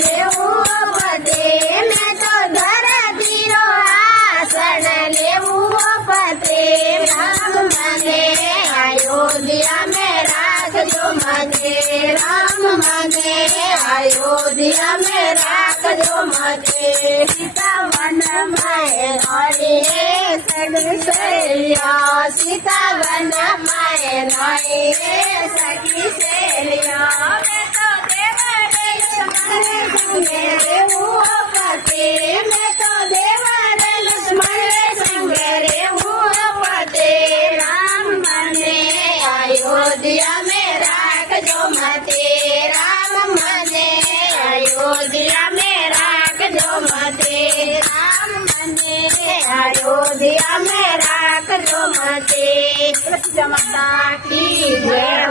લેવું પતે મેં તો ધરતીનો આસન લેવું પતે રામ મને અયોધ્યા મેં રાખજો મને રામ મને અયોધ્યા મેં રાખજો મને સીતાવન માએ હરે સગસૈયા સીતાવન માએ હરે સખી શૈયા મેં તો अयोध्या में राखजो मते राम मने अयोध्या में राखजो मते राम मने अयोध्या में राखजो मते कृष्ण माता की जय।